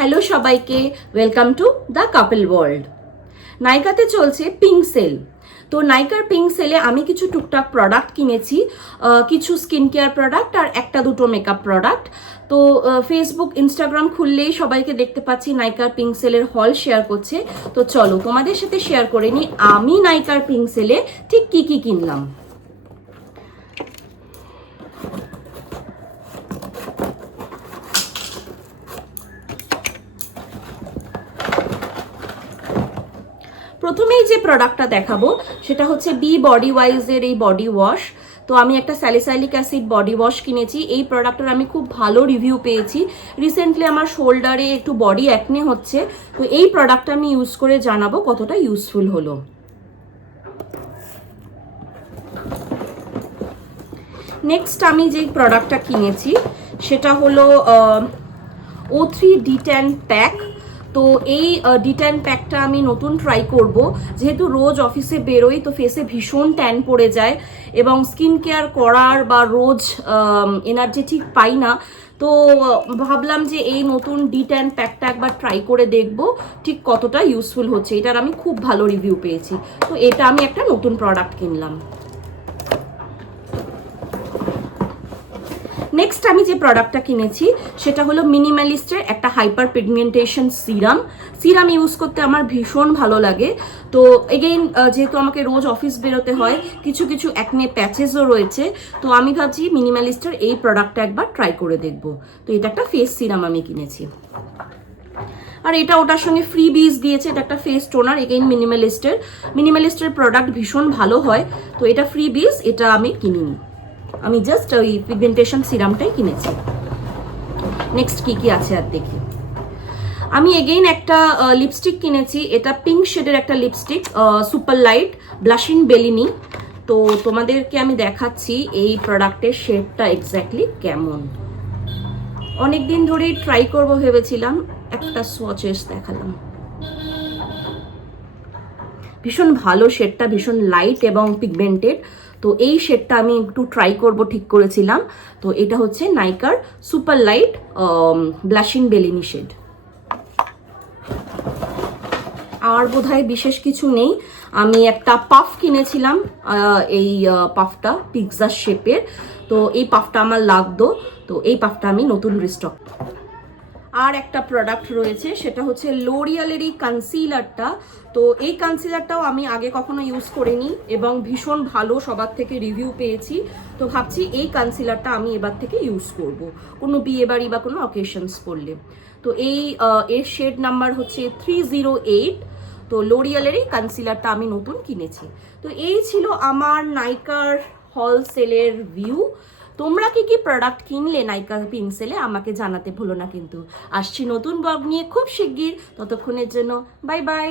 Hello সবাইকে, welcome to the couple world. নাইকাতে চলছে পিঙ্ক সেল। তো নাইকার পিঙ্ক সেলে আমি কিছু টুকটাক প্রোডাক্ট কিনেছি, কিছু স্কিন কেয়ার প্রোডাক্ট আর একটা দুটো মেকআপ প্রোডাক্ট। তো ফেসবুক ইনস্টাগ্রাম খুললেই সবাইকে দেখতে পাচ্ছি নাইকার পিঙ্ক সেলের হল শেয়ার করছে। তো চলো তোমাদের সাথে শেয়ার করে নিই আমি নাইকার পিঙ্ক সেলে ঠিক কি কি কিনলাম। প্রথমেই যে প্রোডাক্টটা দেখাবো সেটা হচ্ছে বি বডি ওয়াইজের এই বডি ওয়াশ। তো আমি একটা স্যালিসাইলিক অ্যাসিড বডি ওয়াশ কিনেছি। এই প্রোডাক্টের আমি খুব ভালো রিভিউ পেয়েছি। রিসেন্টলি আমার শোল্ডারে একটু বডি অ্যাকনে হচ্ছে, তো এই প্রোডাক্টটা আমি ইউজ করে জানাবো কতটা ইউজফুল হলো। নেক্সট আমি যেই প্রোডাক্টটা কিনেছি সেটা হলো O3 D10 প্যাক। তো এই D10 প্যাকটা আমি নতুন ট্রাই করব, যেহেতু রোজ অফিসে বেরোই তো ফেসে ভীষণ ট্যান পড়ে যায় এবং স্কিন কেয়ার করার বা রোজ এনার্জি ঠিক পাই না। তো ভাবলাম যে এই নতুন D10 প্যাকটা একবার ট্রাই করে দেখব ঠিক কতটা ইউজফুল হচ্ছে। এটার আমি খুব ভালো রিভিউ পেয়েছি, তো এটা আমি একটা নতুন প্রোডাক্ট কিনলাম। নেক্সট আমি যে প্রোডাক্টটা কিনেছি সেটা হলো মিনিমালিস্টের একটা হাইপার পিগমেন্টেশন সিরাম ইউজ করতে আমার ভীষণ ভালো লাগে। তো এগেইন যেহেতু আমাকে রোজ অফিস বেরোতে হয়, কিছু কিছু অ্যাকনে প্যাচেসও রয়েছে, তো আমি ভাবছি মিনিমালিস্টের এই প্রোডাক্টটা একবার ট্রাই করে দেখব। তো এটা একটা ফেস সিরাম আমি কিনেছি, আর এটা ওটার সঙ্গে ফ্রি বিজ দিয়েছে। এটা একটা ফেস টোনার, এগেইন মিনিমালিস্টের প্রোডাক্ট ভীষণ ভালো হয়। তো এটা ফ্রি বিজ, এটা আমি কিনিনি, আমি জাস্ট ওই পিগমেন্টেশন সিরামটাই কিনেছি। নেক্সট কি কি আছে আর দেখি। আমি এগেইন একটা লিপস্টিক কিনেছি। এটা পিঙ্ক শেডের একটা লিপস্টিক, সুপার লাইট ব্লাশিং বেলিনি। তো তোমাদেরকে আমি দেখাচ্ছি এই প্রোডাক্টের শেডটা এক্স্যাক্টলি কেমন। অনেকদিন ধরেই ট্রাই করবো ভেবেছিলাম, একটা সোয়াচেস দেখালাম। ভীষণ ভালো শেডটা, ভীষণ লাইট এবং পিগমেন্টেড। তো এই শেডটা আমি একটু ট্রাই করব ঠিক করেছিলাম। তো এটা হচ্ছে নাইকার সুপার লাইট ব্লাশিং বেলিনি শেড। আর বোধহয় বিশেষ কিছু নেই। আমি একটা পাফ কিনেছিলাম, এই পাফটা পিৎজা শেপের। তো এই পাফটা আমার লাগতো, তো এই পাফটা আমি নতুন রিস্টক। আর একটা প্রোডাক্ট রয়েছে সেটা হচ্ছে লোরিয়ালের এই কনসিলারটা। তো এই কনসিলারটাও আমি আগে কখনো ইউজ করিনি এবং ভীষণ ভালো সবার থেকে রিভিউ পেয়েছি। তো ভাবছি এই কনসিলারটা আমি এবার থেকে ইউজ করব কোনো বিয়ে বাড়ি বা কোনো অকেশনস করলে। তো এর শেড নাম্বার হচ্ছে 308। তো লোরিয়ালের এই কনসিলারটা আমি নতুন কিনেছি। তো এই ছিল আমার নাইকার হোলসেলের ভিউ। তোমরা কি কি প্রোডাক্ট কিনলে নাইকার পিঙ্ক সেলে আমাকে জানাতে ভুলো না কিন্তু। আসছি নতুন ব্লগ নিয়ে খুব শিগগির, ততক্ষণের জন্য বাই বাই।